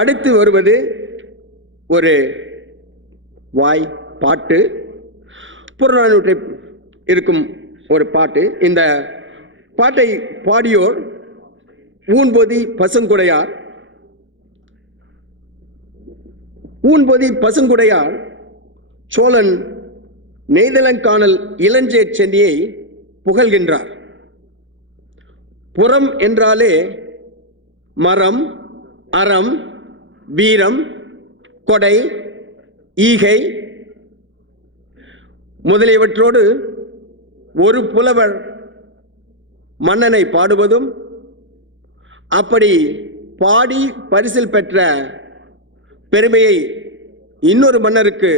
அடுத்து வருவது ஒரு வாய் பாட்டு, புறநானூற்றை இருக்கும் ஒரு பாட்டு. இந்த பாட்டை பாடியோர் ஊன்பொதி பசுங்குடையார். ஊன்பொதி பசுங்குடையார் சோழன் நெய்தலங்கானல் இளஞ்சேட் சென்னியை புகழ்கின்றார். புறம் என்றாலே மரம், அறம், வீரம், கொடை, ஈகை முதலியவற்றோடு ஒரு புலவர் மன்னனை பாடுவதும், அப்படி பாடி பரிசில் பெற்ற பெருமையை இன்னொரு மன்னருக்கு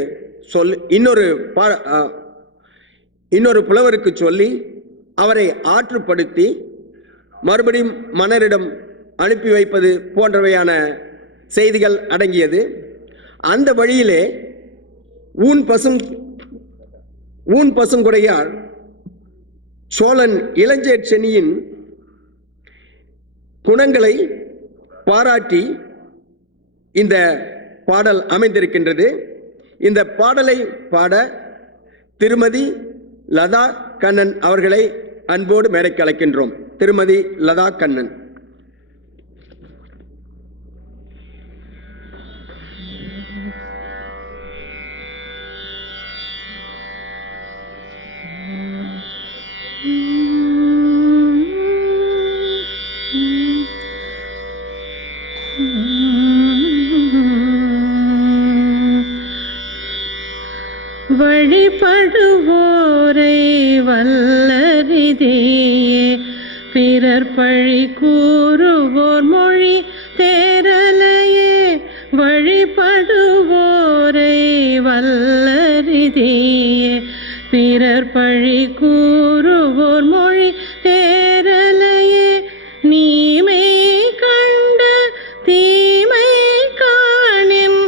இன்னொரு புலவருக்கு சொல்லி அவரை ஆற்றுப்படுத்தி மறுபடியும் மன்னரிடம் அனுப்பி வைப்பது போன்றவையான செய்திகள் அடங்கியது. அந்த வழியிலே ஊன் பசுங்குடையார் சோழன் இளஞ்சேட் சென்னியின் குணங்களை பாராட்டி இந்த பாடல் அமைந்திருக்கின்றது. இந்த பாடலை பாட திருமதி லதா கண்ணன் அவர்களை அன்போடு மேடைக்கு அழைக்கின்றோம். திருமதி லதா கண்ணன். வழிபடுவோரை வல்லரிதியே பிறர் பழி கூறுவோர் மொழி தேரலையே. வழிபடுவோரை வல்லரிதியே பிறர் பழி கூறுவோர் மொழி தேரலையே. நீமை கண்ட தீமை காணின்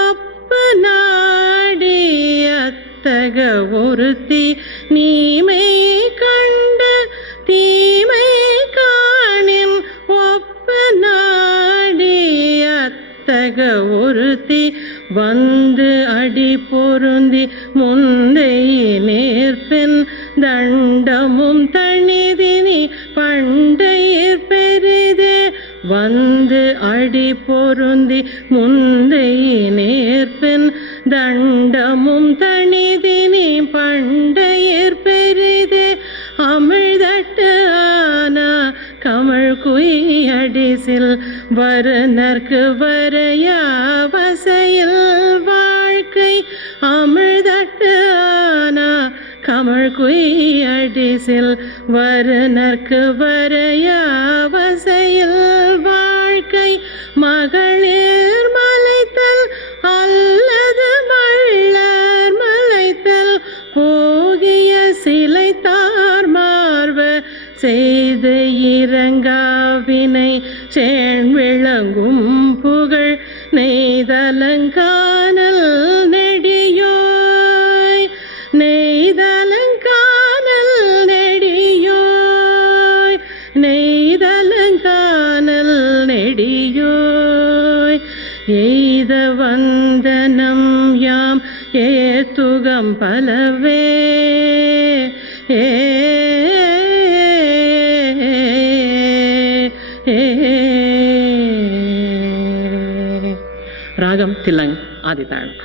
ஒப்ப நாடி அத்தக ஒருத்தி. நீமை கண்ட தீமை காணின் ஒப்ப நாடி அத்தக ஒருத்தி. வந்து அடி பொருந்தி முந்தை நேர்பெண் தண்டமும் தனிதினி பண்டையிற் பெரிதே. வந்து அடி பொருந்தி முந்தை நேர்பெண் தண்டமும் தனிதினி பண்டையிற் பெரிதே. அமிழ்தட்டு ஆனா கமழ் குயடிசில் வருநர்க்கு வரையா வசையில் வாழ்க்கை. அமிழ்தட்டு ஆனா கமழ் குயடிசில் வருநர்க்கு வரையா வசையில் வாழ்க்கை. மகளிர் மலைத்தல் அல்லது மள்ளர் மலைத்தல் போகிய சிலைத்தார் மார்வ செய்து இறங்காவினை சேண் விளங்கும் புகழ் நெய்தலங்கானல் நெடியோய். நெய்தலங்கானல் நெடியோய். நெய்தலங்கானல் நெடியோய். எய்த வந்தனம் யாம் ஏத்துகம் பலவே. ராகம் திலங் ஆதிதாளம்.